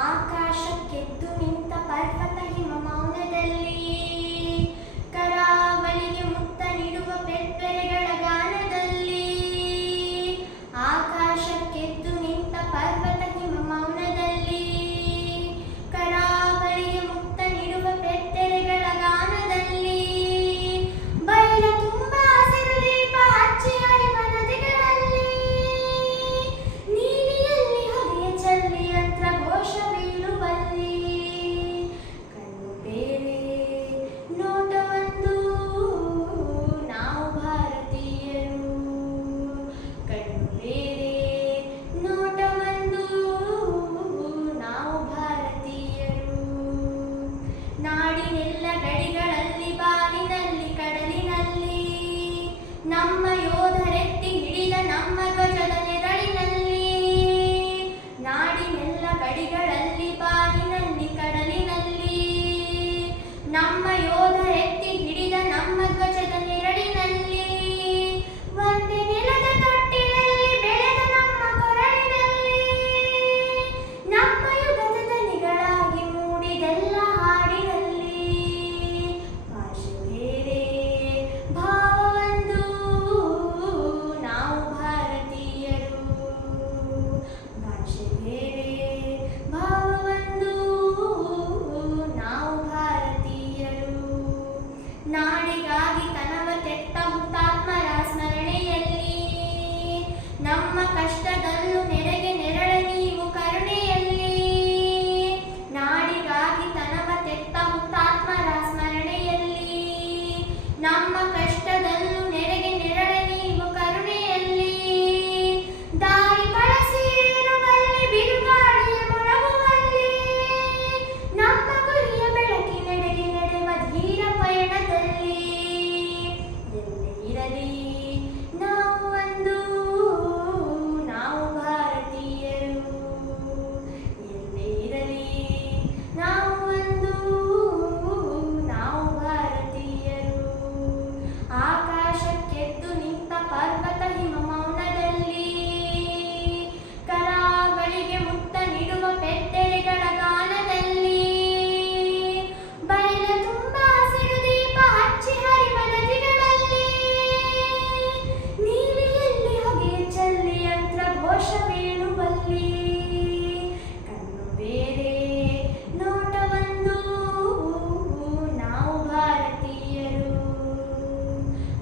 ಆಕಾಶಕ್ಕೆದ್ದು ನಿಂತ ಪರ್ವತ ಹಿಮ ಮೌನದಲ್ಲಿ, ಕರಾವಳಿಗೆ ಮುತ್ತ ನೀಡುವ ಪೆಟ್ಟರೆಗಳ ಗಾನದಲ್ಲಿ. ಆಕಾಶಕ್ಕೆದ್ದು ನಿಂತ ಪರ್ವತ ಹಿಮ ಮೌನದಲ್ಲಿ, ಕರಾವಳಿಗೆ ಮುತ್ತ ನೀಡುವ ಪೆಟ್ಟರೆಗಳ ಗಾನದಲ್ಲಿ. ಬಯಲ ತುಂಬ ಹಸಿರು ದೀಪ ಹಚ್ಚಿ ಹರಿವ ನದಿಗಳಲ್ಲಿ, ನೀಲಿಯಲ್ಲಿ ಹೊಗೆಯ ಚೆಲ್ಲಿ ಯಂತ್ರ ಘೋಷ ಬೀಳುವಲ್ಲಿ. ಕಣ್ಣು ಬೇರೆ ನೋಟ ಒಂದು, ನಾವು ಭಾರತೀಯರು. ಕಣ್ಣು ಬೇರೆ ನೋಟ ಒಂದು, ನಾವು ಭಾರತೀಯರು. ನಾಡಿನೆಲ್ಲ ಗಡಿಗಳಲ್ಲಿ, ಬಾನಿನಲ್ಲಿ ಕಡಲಿನಲ್ಲಿ, ನಮ್ಮ ಯೋಧರೆತ್ತಿ ಹಿಡಿದ ನಮ್ಮ ಧ್ವಜದ ನೆರಳಿನಲ್ಲಿ. ನಾಡಿನೆಲ್ಲ ಗಡಿಗಳಲ್ಲಿ, ಬಾನಿನಲ್ಲಿ ಕಡಲಿನಲ್ಲಿ, ನಮ್ಮ ಯೋಧರೆತ್ತಿ ಹಿಡಿದ ನಮ್ಮ ಧ್ವಜದ ನೆರಳಿನಲ್ಲಿ. ಒಂದೇ ನೆಲದ ತೊಟ್ಟಿಲಲ್ಲಿ ಬೆಳೆದ ನಮ್ಮ ಕೊರಳಿನಲ್ಲಿ, ನಮ್ಮ ಯುಗದ ದನಿಗಳಾಗಿ ಮೂಡಿದೆಲ್ಲ ಹಾಡಿನಲ್ಲಿ. ಭಾಷೆ ಬೇರೆ ಭಾವ ಒಂದು, ನಾವು ಭಾರತೀಯರು. ಭಾಷೆ ಬೇರೆ ಭಾವ ಒಂದು, ನಾವು ಭಾರತೀಯರು. ನಾಡಿಗಾಗಿ ತನವ ತೆತ್ತ ಹುತಾತ್ಮರ ಸ್ಮರಣೆಯಲ್ಲಿ, ನಮ್ಮ ಕಷ್ಟದಲ್ಲೂ ನೆರೆಗೆ ನೆರಳ ನೀವು ಕರುಣೆಯಲ್ಲಿ. ನಾಡಿಗಾಗಿ ತನವ ತೆತ್ತ ಹುತಾತ್ಮರ ಸ್ಮರಣೆಯಲ್ಲಿ, ನಮ್ಮ ಕಷ್ಟದಲ್ಲೂ ನೆರೆಗೆ ನೆರಳ ನೀವು ಕರುಣೆಯಲ್ಲಿ. ದಾರಿ ಬಳಸಿ ಏರುವಲ್ಲಿ, ಬಿರುಗಾಳಿಯ ಮೊಳಗುವಲ್ಲಿ, ನಮ್ಮ ಗುರಿಯ ಬೆಳಕಿನೆಡೆಗೆ ನಡೆವ ಧೀರ ಪಯಣದಲ್ಲಿ. ಎಲ್ಲೇ ಇರಲಿ ನಾವು ಒಂದು, ನಾವು ಭಾರತೀಯರು. ಎಲ್ಲೇ ಇರಲಿ ನಾವು ಒಂದು, ನಾವು ಭಾರತೀಯರು. ಆಕಾಶಕ್ಕೆದ್ದು ನಿಂತ ಪರ್ವತ ಹಿಮ ಮೌನದಲ್ಲಿ, ಕರಾವಳಿಗೆ ಮುತ್ತ ನೀಡುವ ಪೆಟ್ಟರೆಗಳ ಗಾನದಲ್ಲಿ. ಬಯಲ ತುಂಬ ಹಸಿರು ದೀಪ ಹಚ್ಚಿ ಹರಿವ ನದಿಗಳಲ್ಲಿ, ನೀಲಿಯಲ್ಲಿ ಹೊಗೆಯ ಚೆಲ್ಲಿ ಯಂತ್ರ ಘೋಷ ಬೀಳುವಲ್ಲಿ. ಕಣ್ಣು ಬೇರೆ ನೋಟ ಒಂದು, ನಾವು ಭಾರತೀಯರು.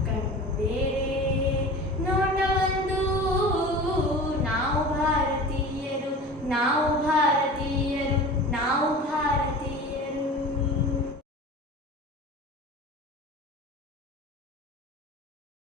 ಕಣ್ಣು ಬೇರೆ ನೋಟ ಒಂದು, ನಾವು ಭಾರತೀಯರು. ನಾವು